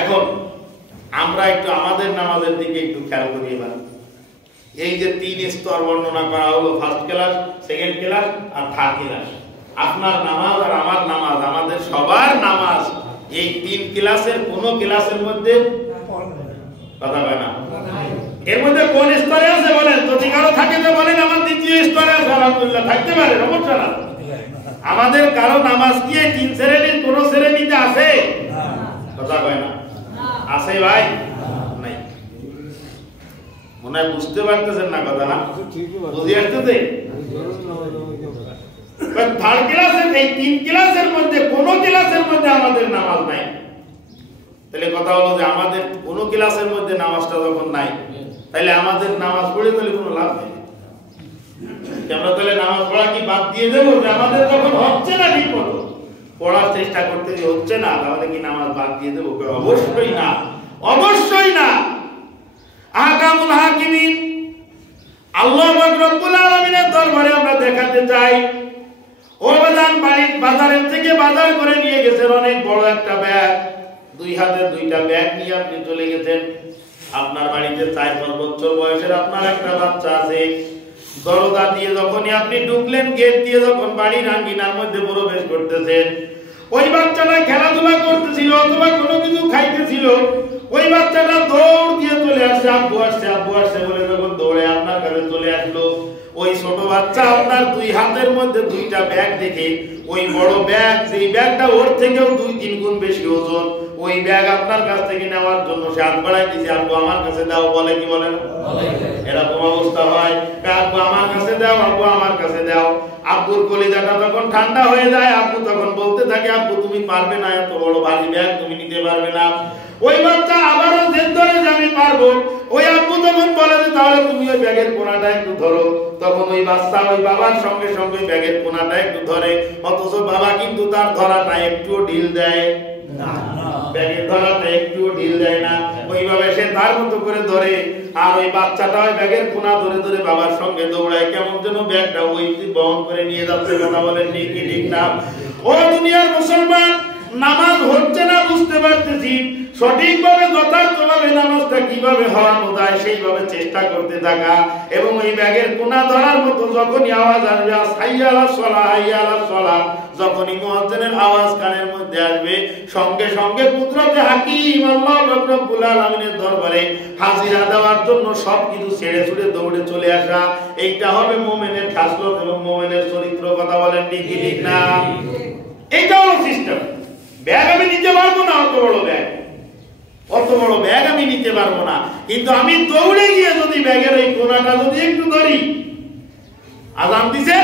এখন আমরা একটু আমাদের নামাজের দিকে একটু খেয়াল করি। এবার এই যে 3 স্তর বর্ণনা করা হলো, ফার্স্ট ক্লাস, সেকেন্ড ক্লাস আর থার্ড ক্লাস। আপনার নামাজ আর আমার নামাজ, আমাদের সবার নামাজ এই 3 ক্লাসের কোন ক্লাসের মধ্যে কথা হয় না। এর মধ্যে কোন স্তরে আছে বলেন? যদি কারো থাকে তো বলেন আমার দ্বিতীয় স্তরে আছে, আলহামদুলিল্লাহ থাকতে পারে, সমস্যা না। আমাদের কারো নামাজ কি 3 শ্রেণীর কোন শ্রেণীতে আছে? কথা হয় না। আছে ভাই? নাই। মনে হয় বুঝতে পারতেছেন না কথা, না বুঝে আসতেছে? থার্ড ক্লাসের এই 3 ক্লাসের মধ্যে কোন ক্লাসের মধ্যে আমাদের নামাজ নাই। তাহলে কথা হলো যে আমাদের কোন ক্লাসের মধ্যে নামাজটা যখন নাই, তাহলে আমাদের নামাজ পড়ে তাহলে কোনো লাভ নেই। আমরা তাহলে নামাজ পড়া কি বাদ দিয়ে দেবো? যে আমাদের যখন হচ্ছে না ঠিক মতো, পড়ার চেষ্টা করতে যে হচ্ছে না, তাহলে কি নামাজ বাদ দিয়ে দেবো? অবশ্যই না, অবশ্যই না। আহকামুল হাকিমিন আল্লাহ পাক রব্বুল আলামিনের দরবারে আমরা দেখাতে চাই, ও বাজারের থেকে বাজার করে নিয়ে গেছেন অনেক বড় একটা ব্যাগ, 2 হাতে 2টা ব্যাগ নিয়ে আপনি চলে গেছেন। আপনার বাড়িতে 4-5 বছর বয়সের আপনার একটা বাচ্চা আছে। দরজা দিয়ে যখনই আপনি ঢুকলেন, গেট দিয়ে যখন বাড়ির আঙ্গিনার মধ্যে প্রবেশ করতেছেন, ওই বাচ্চাটা খেলাধুলা করতেছিল অথবা কোনো কিছু খাইতেছিল, ওই বাচ্চাটা দৌড় দিয়ে চলে আসছে, আব্বু আসছে, আব্বু আসছে বলে যখন দৌড়ে আপনার কাছে চলে আসলো, ওই ছোট বাচ্চা আপনার 2 হাতের মধ্যে 2টা ব্যাগ দেখে ওই বড় ব্যাগ, সেই ব্যাগটা ওর থেকেও 2-3 গুণ বেশি ওজন, ওই ব্যাগ আপনার কাছ থেকে নেওয়ার জন্য সে হাত বাড়াই দিয়েছে, আব্বু আমার কাছে দাও, বলে কি বলে না? এরকম অবস্থা হয়, আব্বু আমার কাছে দাও, আব্বু আমার কাছে দাও। আব্বুর কলিজাটা তখন ঠান্ডা হয়ে যায়, আব্বু তখন বলতে থাকে, আব্বু তুমি পারবে না, এত বড় ভারী ব্যাগ তুমি নিতে পারবে না। ওই বাচ্চা আবারও জেদ ধরে যে আমি পারবো। ওই আব্বু তখন বলে যে তাহলে তুমি ওই ব্যাগের কোণাটা একটু ধরো। তখন ওই বাচ্চা ওই বাবার সঙ্গে সঙ্গে ব্যাগের কোণাটা একটু ধরে, অথচ বাবা কিন্তু তার ধরাটা একটুও ঢিল দেয় না, ব্যাগের ধরাটা একটুও ঢিল দেয় না। ওইভাবে সে তার মতো করে ধরে, আর ওই বাচ্চাটা ওই ব্যাগের কোণা ধরে ধরে বাবার সঙ্গে দৌড়ায়, কেমন যেন ব্যাগটা ওই বহন করে নিয়ে যাচ্ছে। কথা বলেন ঠিক কি ঠিক না? ও দুনিয়ার মুসলমান, নামাজ হচ্ছে না বুঝতে পারতেছি, সঠিকভাবে যথার্থভাবে নামাজটা কিভাবে হওয়ানো যায় সেইভাবে চেষ্টা করতে থাকা, এবং ওই ব্যাগের কোণা ধরার মতো যখনই আওয়াজ আসবে হাইয়া আলাস সালাহ, হাইয়া আলাস সালাহ, যখনই মুয়াজ্জিনের আওয়াজ কানের মধ্যে আসবে, সঙ্গে সঙ্গে কুদরতে হাকিম আল্লাহ রব্বুল আলামিনের দরবারে হাজিরা দেওয়ার জন্য সবকিছু ছেড়ে ছুড়ে দৌড়ে চলে আসা, এইটা হবে মুমিনের খাসলত এবং মুমিনের চরিত্র। কথা বলেন ঠিক কি ঠিক না? এইটা হলো সিস্টেম। ব্যাগ আমি নিতে পারবো না, অত বড় ব্যাগ, অত বড় ব্যাগ আমি নিতে পারবো না, কিন্তু আমি দৌড়ে গিয়ে যদি ব্যাগের এই কোণাটা যদি একটু ধরি, আযান দিছে,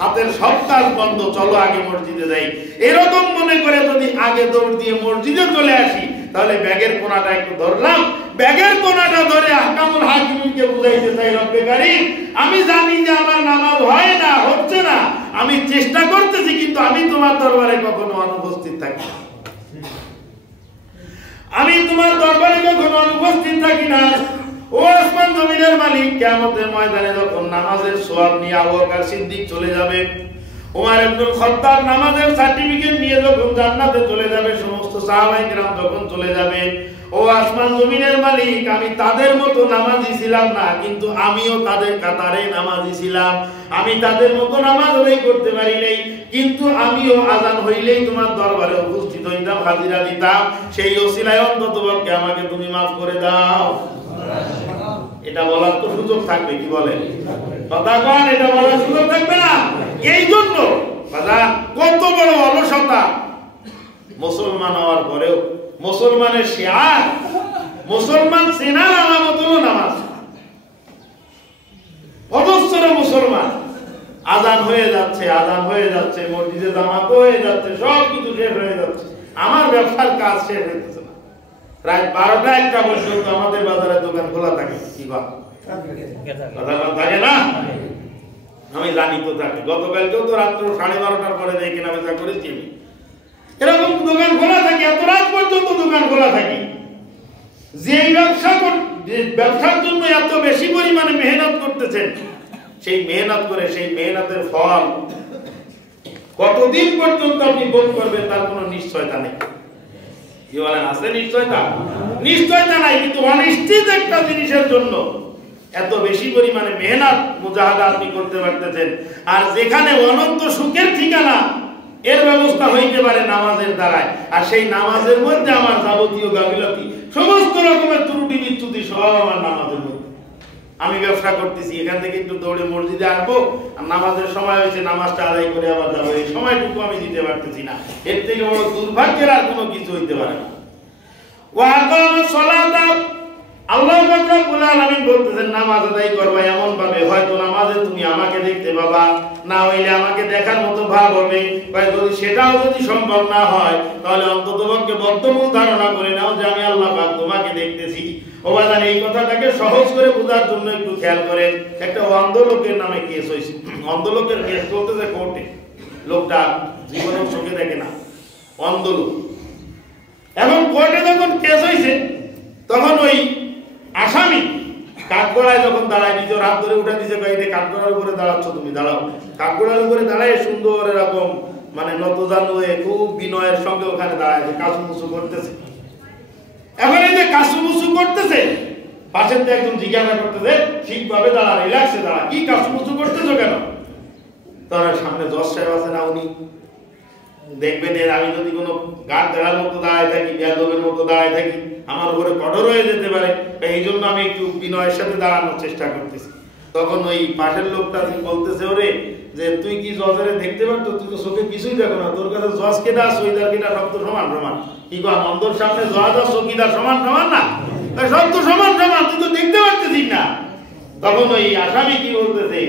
হাতের সব কাজ বন্ধ, চলো আগে মসজিদে যাই, এরকম মনে করে যদি আগে দৌড় দিয়ে মসজিদে চলে আসি, তাহলে ব্যাগের কোণাটা একটু ধরলাম। ব্যাগের কোণাটা ধরে আহকামুল হাকিমকে বুঝাইতে চাই, রব্বে কারীম আমি জানি যে আমার নামাজ হয় না, হচ্ছে না, আমি চেষ্টা করতেছি, কিন্তু আমি তোমার দরবারে কখনো অনুপস্থিত থাকি না, আমি তোমার দরবারে কখনো অনুপস্থিত থাকি না। ও আসমান জমিনের মালিক, কিয়ামতের ময়দানে যখন নামাজের সওয়াব নিয়ে আবু বকর সিদ্দিক চলে যাবে, ওমর ইবনুল খাত্তাব নামাজের সার্টিফিকেট নিয়ে যখন জান্নাতে চলে যাবে, সমস্ত সাহাবায়ে কেরাম যখন চলে যাবে, ও আসমান জমিনের মালিক আমি তাদের মতো নামাজি ছিলাম না, কিন্তু আমিও তাদের কাতারে নামাজি ছিলাম, আমি তাদের মতো নামাজ আদায় করতে পারি নাই, কিন্তু আমিও আযান হইলেই তোমার দরবারে উপস্থিত হইতাম, হাজিরা দিতাম, সেই ওসিলায় অন্ততপক্ষে আমাকে তুমি maaf করে দাও। এটা বলার তো সুযোগ থাকবে, কি বলেন? কথা কন, এটা বলার সুযোগ থাকবে না? এই জন্য বাজার কত বড় অলসতা, মুসলমান হওয়ার পরেও মুসলমানের শিয়ার, মুসলমান সেনার আলামত হলো নামাজ। অবশ্যই মুসলমান আযান হয়ে যাচ্ছে, আযান হয়ে যাচ্ছে, মসজিদে জামাত হয়ে যাচ্ছে, সব কিছু শেষ হয়ে যাচ্ছে, আমার ব্যবসার কাজ শেষ হইতেছে না, রাত 12টা-1টা পর্যন্ত আমাদের বাজারে দোকান খোলা থাকে, কি বা থাকে না? আমি জানি তো থাকে, গতকালকেও তো রাত্র 12:30টার পরে যাই কেনা বেচা করেছি, এরকম দোকান খোলা থাকে, এত রাত পর্যন্ত দোকান খোলা থাকে। যে ব্যবসার জন্য এত বেশি পরিমাণে মেহনত করতেছেন, সেই মেহনত করে সেই মেহনতের ফল কতদিন পর্যন্ত আপনি ভোগ করবেন তার কোনো নিশ্চয়তা নেই। কি বলেন, আছে নিশ্চয়তা? নিশ্চয়তা নাই, কিন্তু অনিশ্চিত একটা জিনিসের জন্য এত বেশি পরিমাণে মেহনত মুজাহাদা আপনি করতে পারতেছেন। আর যেখানে অনন্ত সুখের ঠিকানা, এর ব্যবস্থা হইতে পারে নামাজের দ্বারায়। আর সেই নামাজের মধ্যে আমার যাবতীয় গাফিলতি, সমস্ত রকমের ত্রুটি বিচ্যুতি সব আমার নামাজের মধ্যে। আমি ব্যবসা করতেছি, এখান থেকে একটু দৌড়ে মসজিদে আসবো, আর নামাজের সময় হয়েছে, নামাজটা আদায় করে আবার যাবো, এই সময়টুকু আমি দিতে পারতেছি না। এর থেকে বড় দুর্ভাগ্যের আর কোনো কিছু হইতে পারে না। আল্লাহ রাব্বুল আলামিন বলতেছেন নামাজ আদায় করবা এমন ভাবে, হয়তো নামাজে তুমি আমাকে দেখতে পাবা, না হইলে আমাকে দেখার মতো ভাব হবে। যদি সেটাও যদি সম্ভব না হয়, তাহলে অন্ততপক্ষে বদ্ধমূল ধারণা করে নাও যে আমি আল্লাহ পাক তোমাকে দেখতেছি। ও বাজান, এই কথাটাকে সহজ করে বোঝার জন্য একটু খেয়াল করেন। একটা অন্ধ লোকের নামে কেস হয়েছে, অন্ধ লোকের কেস চলতেছে কোর্টে। লোকটা জীবনেও চোখে দেখে না, অন্ধ লোক। এখন কোর্টে যখন কেস হয়েছে, তখন ওই আসামি কাঠগড়ায় যখন দাঁড়ায়, নিজের হাত ধরে উঠে দিয়েছে, কয়েকটা কাঠগড়ার উপরে দাঁড়াচ্ছ তুমি, দাঁড়াও। কাঠগড়ার উপরে দাঁড়ায় সুন্দর এরকম মানে নতজানু হয়ে খুব বিনয়ের সঙ্গে ওখানে দাঁড়ায়, কাসুমুসু করতেছে। এখন এই যে কাসুমুসু করতেছে, পাশের থেকে একজন জিজ্ঞাসা করতেছে, ঠিকভাবে দাঁড়া, রিল্যাক্সে দাঁড়া, কি কাসুমুসু করতেছো কেন? তার সামনে জজ সাহেব আছে না, উনি দেখবেন এর আমি যদি কোনো গাছ দেওয়ার মতো দাঁড়ায় থাকি, বেয়াদবের মতো দাঁড়ায় থাকি, আমার উপরে কঠোর হয়ে যেতে পারে। এই জন্য আমি একটু বিনয়ের সাথে দাঁড়ানোর চেষ্টা করতেছি। তখন ওই পাশের লোকটা বলতেছে, ওরে যে তুই কি জজের দেখতে পারতো? তুই তো চোখে কিছুই দেখো না, তোর কাছে জজ কেটা চৌকিদার কেটা সব তো সমান সমান। কি কর, অন্ধর সামনে জজ আর চৌকিদার সমান সমান না? সব তো সমান সমান, তুই তো দেখতে পারতেছিস না। তখন ওই আসামি কি বলতেছে,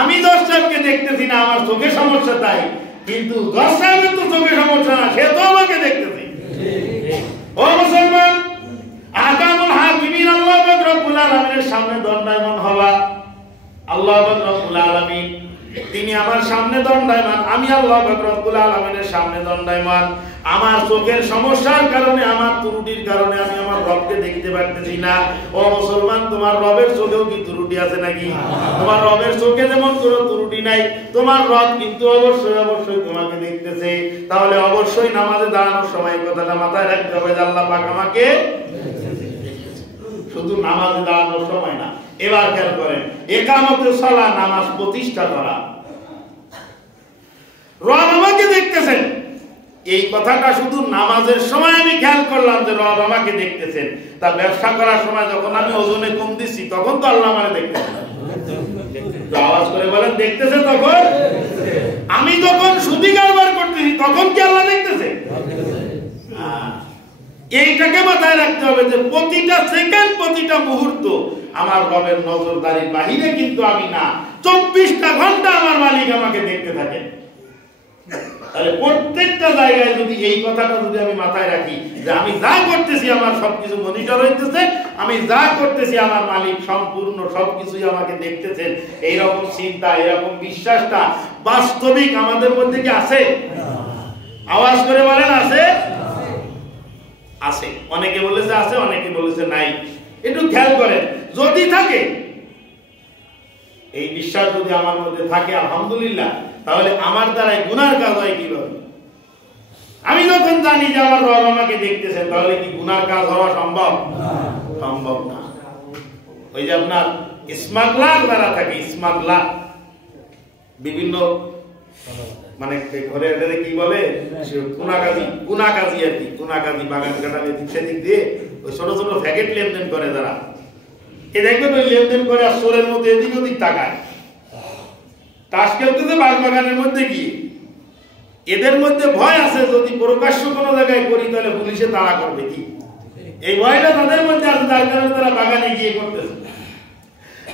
আমি জজ সাহেবকে দেখতেছি না, আমার চোখে সমস্যা তাই, কিন্তু জজ সাহেবের তো চোখে সমস্যা না, সে তো আমাকে দেখতেছে। ও মুসলমান, আহকামুল হাকিমিন আল্লাহ পাক রব্বুল আলামিনের সামনে দণ্ডায়মান হওয়া। আল্লাহ পাক রব্বুল আলামিন তিনি আমার সামনে দণ্ডায়মান, আমি আল্লাহ পাক রব্বুল আলামিনের সামনে দণ্ডায়মান। আমার চোখের সমস্যার কারণে, আমার ত্রুটির কারণে আমি আমার রবকে দেখতে পারতেছি না। ও মুসলমান, তোমার রবের চোখেও কি ত্রুটি আছে নাকি? তোমার রবের চোখে যেমন কোনো ত্রুটি নাই, তোমার রব কিন্তু অবশ্যই অবশ্যই তোমাকে দেখতেছে। তাহলে অবশ্যই নামাজে দাঁড়ানোর সময় কথাটা মাথায় রাখতে হবে যে আল্লাহ পাক আমাকে শুধু নামাজে দাঁড়ানোর সময় না। এবার খেয়াল করেন, ইকামতুস সালাহ, নামাজ প্রতিষ্ঠা করা। রব আমাকে দেখতেছেন, এই কথাটা শুধু নামাজের সময় আমি খেয়াল করলাম যে রব আমাকে দেখতেছেন। তা ব্যবসা করার সময় যখন আমি ওজনে কম দিচ্ছি, তখন তো আল্লাহ আমাকে দেখতেছেন। আওয়াজ করে বলেন, দেখতেছে তখন? আমি যখন সুদি কারবার করতেছি, তখন কি আল্লাহ দেখতেছে? এইটাকে মাথায় রাখতে হবে যে প্রতিটা সেকেন্ড, প্রতিটা মুহূর্ত আমার রবের নজরদারির বাহিরে কিন্তু আমি না। 24টা ঘন্টা আমার মালিক আমাকে দেখতে থাকে। তাহলে প্রত্যেকটা জায়গায় যদি এই কথাটা যদি আমি মাথায় রাখি যে আমি যা করতেছি আমার সবকিছু মনিটর হইতেছে, আমি যা করতেছি আমার মালিক সম্পূর্ণ সবকিছুই আমাকে দেখতেছেন, এইরকম চিন্তা, এরকম বিশ্বাসটা বাস্তবিক আমাদের মধ্যে কি আছে? আওয়াজ করে বলেন, আছে? আছে। অনেকে বলেছে আছে, অনেকে বলেছে নাই। একটু খেয়াল করেন, যদি থাকে এই বিশ্বাস, যদি আমার মধ্যে থাকে, আলহামদুলিল্লাহ, তাহলে আমার দ্বারাই গুনার কাজ হয় কিভাবে? আমি যখন জানি যে আমার রব আমাকে দেখতেছেন, তাহলে কি গুনার কাজ হওয়া সম্ভব? সম্ভব না। ওই যে আপনার স্মাগলার দ্বারা থাকে, স্মাগলার বিভিন্ন মানে ঘরে এটাকে কি বলে, কুনাকাজি আর কি, কুনাকাজি বাগান কাটাবে সেদিক দিয়ে ওই ছোট ছোট প্যাকেট লেনদেন করে যারা, এ দেখবেন ওই লেনদেন করে আর চোরের মধ্যে এদিক ওদিক তাকায়, তাস খেলতেছে বাগানের মধ্যে গিয়ে। এদের মধ্যে ভয় আছে, যদি প্রকাশ্য কোনো জায়গায় করি তাহলে পুলিশে তাড়া করবে কি, এই ভয়টা তাদের মধ্যে আছে, যার কারণে তারা বাগানে গিয়ে করতেছে।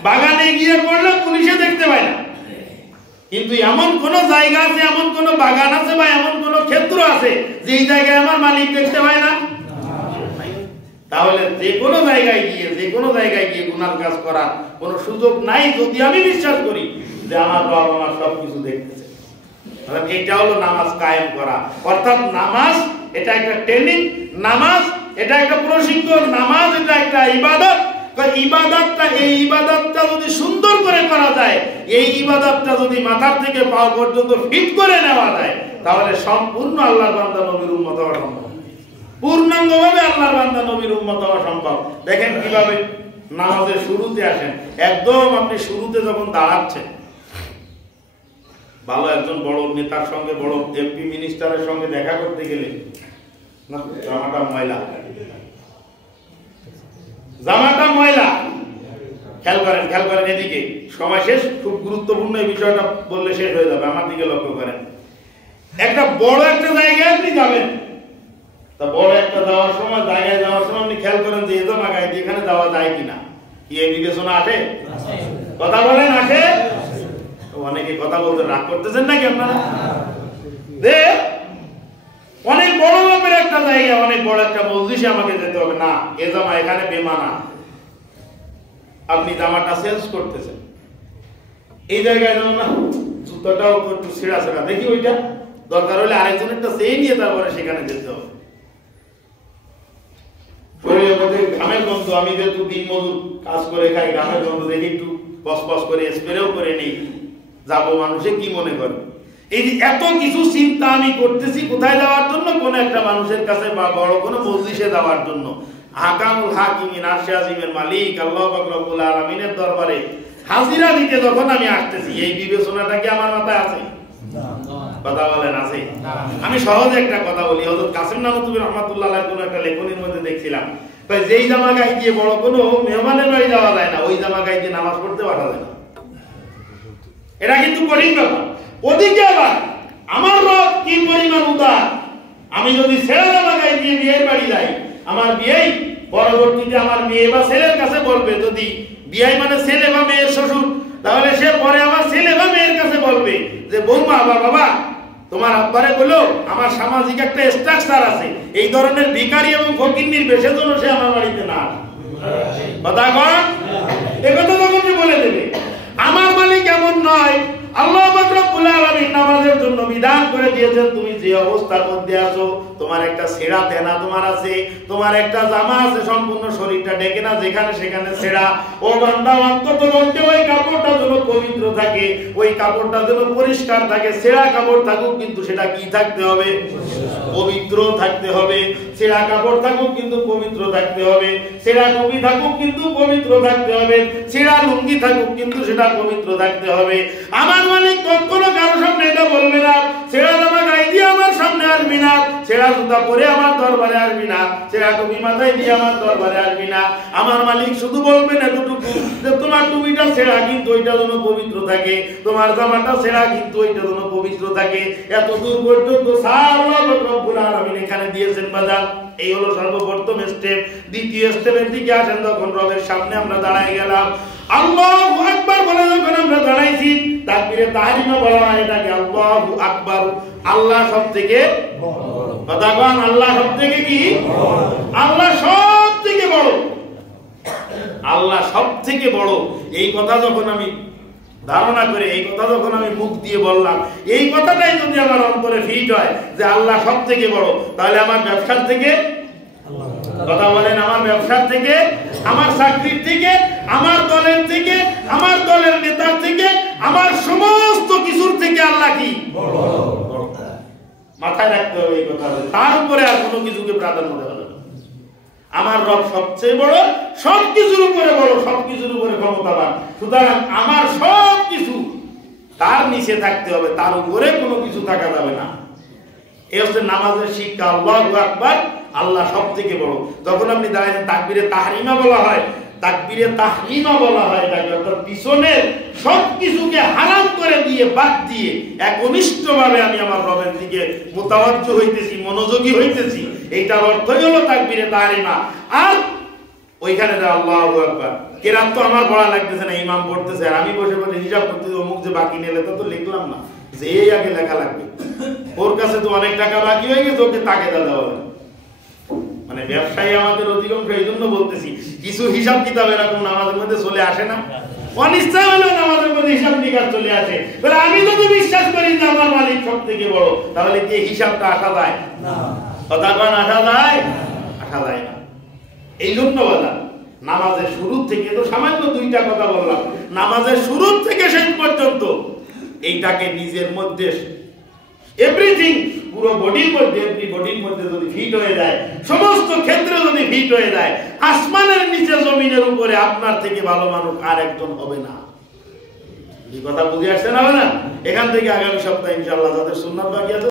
বাগানে গিয়ে করলে পুলিশে দেখতে পায় না, কিন্তু এমন কোন জায়গা আছে, এমন কোন বাগান আছে বা এমন কোন ক্ষেত্র আছে যেই জায়গায় আমার মালিক দেখতে পায় না। তাহলে যে কোনো জায়গায় গিয়ে গুনার কাজ করার কোন সুযোগ নাই, যদি আমি বিশ্বাস করি যে আমার রব আমার সবকিছু দেখতেছে। এটা হলো নামাজ কায়েম করা। অর্থাৎ নামাজ এটা একটা ট্রেনিং, নামাজ এটা একটা প্রশিক্ষণ, নামাজ এটা একটা ইবাদত। ইবাদতটা, এই ইবাদতটা যদি সুন্দর করে করা যায়, এই ইবাদতটা যদি মাথার থেকে পাও পর্যন্ত ফিট করে নেওয়া যায়, তাহলে সম্পূর্ণ আল্লাহর বান্দা নবীর উম্মত হওয়া সম্ভব। পূর্ণাঙ্গভাবে আল্লাহর বান্দা নবীর উম্মত হওয়া সম্ভব। দেখেন কিভাবে নামাজের শুরুতে আসেন, একদম আপনি শুরুতে যখন দাঁড়াচ্ছেন, ভালো একজন বড় নেতার সঙ্গে, বড় এমপি মিনিস্টারের সঙ্গে দেখা করতে গেলে না, জামাটা ময়লা, জামাটা ময়লা, খেয়াল করেন এদিকে, সময় শেষ, খুব গুরুত্বপূর্ণ এই বিষয়টা বললে শেষ হয়ে যাবে, আমার দিকে লক্ষ্য করেন। একটা বড় একটা জায়গায় আপনি যাবেন, তা বড় একটা যাওয়ার সময়, জায়গায় যাওয়ার সময় আপনি খেয়াল করেন যে এই জায়গায় এখানে যাওয়া যায় কিনা, কি এই বিবেচনা আসে? কথা বলেন, আসে? অনেকে কথা বলতে রাগ করতেছেন নাকি আপনারা? অনেক বড় মাপের একটা জায়গা, অনেক বড় একটা মসজিদে আমাকে যেতে হবে, না এ জামা এখানে বেমানা, আপনি জামাটা চেঞ্জ করতেছেন, এই জায়গায় যেমন না জুতাটাও একটু ছেঁড়া ছেঁড়া, দেখি ওইটা দরকার হলে আরেকজনেরটা সেই নিয়ে তারপরে সেখানে যেতে হবে। শরীরের মধ্যে ঘামের গন্ধ, আমি যেহেতু দিন মজুর কাজ করে খাই, ঘামের গন্ধ দেখি একটু পস করে স্প্রেও করে নেই, যাবো, মানুষে কি মনে করে? এই যে এত কিছু চিন্তা আমি করতেছি কোথায় যাওয়ার জন্য, কোন একটা মানুষের কাছে বা বড় কোনো মজলিসে যাওয়ার জন্য, হাকামুল হাকিমিন আরশে আজিমের মালিক আল্লাহ পাক রব্বুল আলামিনের দরবারে হাজিরা দিতে যখন আমি আসতেছি, এই বিবেচনাটা কি আমার মাথায় আছে? কথা বলেন, আছে? আমি সহজে একটা কথা বলি, হযরত কাসিম নানুতুবি রাহমাতুল্লাহ আলাইহি কোন একটা লেখনীর মধ্যে দেখছিলাম, ভাই যেই জামা গায়ে দিয়ে বড় কোনো মেহমানের বাড়ি যাওয়া যায় না, ওই জামা গায়ে দিয়ে নামাজ পড়তে পারা যায় না। এটা কিন্তু কঠিন ব্যাপার। ওদিকে আবার আমার রব কি পরিমাণ উদার, আমি যদি ছেলে জামা গায়ে দিয়ে বিয়ের বাড়ি যাই, আমার বিয়েই পরবর্তীতে আমার মেয়ে বা ছেলের কাছে বলবে, যদি বিয়ে মানে ছেলে বা মেয়ের শ্বশুর, তাহলে সে পরে আমার ছেলে বা মেয়ের কাছে বলবে যে বৌমা বা বাবা তোমার আব্বারে বলো আমার সামাজিক একটা স্ট্রাকচার আছে, এই ধরনের ভিখারি এবং ফকিন্নির বেশে জন্য সে আমার বাড়িতে না আসে। কথা কন, একথা তখন সে বলে দেবে। আমার মালিক এমন নয়, আল্লাহ পাক রব্বুল আলামিন নামাজের জন্য বিধান করে দিয়েছেন, তুমি যে অবস্থার মধ্যে আছো, তোমার একটা ছেঁড়া দেনা তোমার আছে, তোমার একটা জামা আছে সম্পূর্ণ শরীরটা ঢেকে না, যেখানে সেখানে ছেঁড়া, ও বান্দা অন্তত পক্ষে ওই কাপড়টা যেন পবিত্র থাকে, ওই কাপড়টা যেন পরিষ্কার থাকে, ছেঁড়া কাপড় থাকুক কিন্তু সেটা কি থাকতে হবে? পবিত্র থাকতে হবে। ছেঁড়া কাপড় থাকুক কিন্তু পবিত্র থাকতে হবে, ছেঁড়া টুপি থাকুক কিন্তু পবিত্র থাকতে হবে, ছেঁড়া লুঙ্গি থাকুক কিন্তু সেটা পবিত্র থাকতে হবে। আমার মালিক কখনো কারো সামনে এটা বলবে না, ছেঁড়া জামা গায়ে দিয়ে আমার সামনে আসবি না, ছেঁড়া জুতা পরে আমার দরবারে আসবি না, ছেঁড়া টুপি মাথায় দিয়ে আমার দরবারে আসবি না। আমার মালিক শুধু বলবেন এতটুকু যে তোমার টুপিটা ছেঁড়া কিন্তু ওইটা যেন পবিত্র থাকে, তোমার জামাটা ছেঁড়া কিন্তু ওইটা যেন পবিত্র থাকে। এত দূর পর্যন্ত আল্লাহ রব্বুল আলামিন এখানে দিয়েছেন বাজার। এই হলো সর্বপ্রথম স্টেপ। দ্বিতীয় স্টেপের দিকে আসেন, তখন রবের সামনে আমরা দাঁড়াই গেলাম, আল্লাহু আকবার বলে যখন আমরা দাঁড়াইছি, তাকবীরে তাহরিমা বলা হয় এটাকে আল্লাহু আকবার, আল্লাহ সবথেকে বড়। কথা বলেন, আল্লাহ সবথেকে কি? আল্লাহ সবথেকে বড়, আল্লাহ সবথেকে বড়। এই কথা যখন আমি ধারণা করে, এই কথা যখন আমি মুখ দিয়ে বললাম, এই কথাটাই যদি আমার অন্তরে ফিট হয় যে আল্লাহ সবথেকে বড়, তাহলে আমার ব্যবসার থেকে, কথা বলেন, আমার ব্যবসার থেকে, আমার চাকরির থেকে, আমার দলের থেকে, আমার দলের নেতার থেকে, আমার সমস্ত কিছুর থেকে আল্লাহ কি বড়। মাথায় রাখতে হবে এই কথা, তার উপরে আর কোনো কিছুকে প্রাধান্য দেওয়া যাবে না। আমার রব সবচেয়ে বড়, সবকিছুর উপরে বড়, সবকিছুর উপরে ক্ষমতাবান, সুতরাং আমার সবকিছু তার নিচে থাকতে হবে, তার উপরে কোনো কিছু থাকা যাবে না। এই হচ্ছে নামাজের শিক্ষা। আল্লাহু আকবার, আল্লাহ সবথেকে বড়। যখন আপনি দাঁড়ান, তাকবীরে তাহরিমা বলা হয়, তাকবীরে তাহরিমা বলা হয় এটাকে, অর্থাৎ পিছনের সবকিছুকে হারাম করে দিয়ে, বাদ দিয়ে একনিষ্ঠভাবে আমি আমার রবের দিকে মুতাওয়াজ্জহ হইতেছি, মনোযোগী হইতেছি, এইটার অর্থই হলো তাকবীরে তাহরিমা। আর ওইখানে আল্লাহু আকবার কেরাত তো আমার পড়া লাগতেছে না, ইমাম পড়তেছে আর আমি বসে বসে হিসাব করতেছি, অমুক যে বাকি নিলে তো লিখলাম না, যে এই আগে লেখা লাগবে, ওর কাছে তো অনেক টাকা বাকি হয়ে গেছে, ওকে তাকে দেওয়া হবে। মানে ব্যবসায়ী আমাদের অধিকাংশ, এই জন্য বলতেছি, কিছু হিসাব কিতাব এরকম আমাদের মধ্যে চলে আসে না, অনিচ্ছা হলেও আমাদের মধ্যে হিসাব নিকাশ চলে আসে। আমি যদি বিশ্বাস করি যে আমার মালিক সব থেকে বড়, তাহলে কি হিসাবটা আসা যায় না? কথা কন, আসা যায়? আসা যায় না। এই জন্য বলা, নামাজের শুরু থেকে, তো সামান্য দুইটা কথা বললাম, নামাজের শুরু থেকে শেষ পর্যন্ত এইটাকে নিজের মধ্যে এভরিথিং পুরো বডির মধ্যে, এভরি বডির মধ্যে যদি ফিট হয়ে যায়, সমস্ত ক্ষেত্রে যদি ফিট হয়ে যায়, আসমানের নিচে জমিনের উপরে আপনার থেকে ভালো মানুষ আর একজন হবে না। এই কথা বুঝে আসছে না? এখান থেকে আগামী সপ্তাহে ইনশাআল্লাহ যাদের সুন্নাত বাকি আছে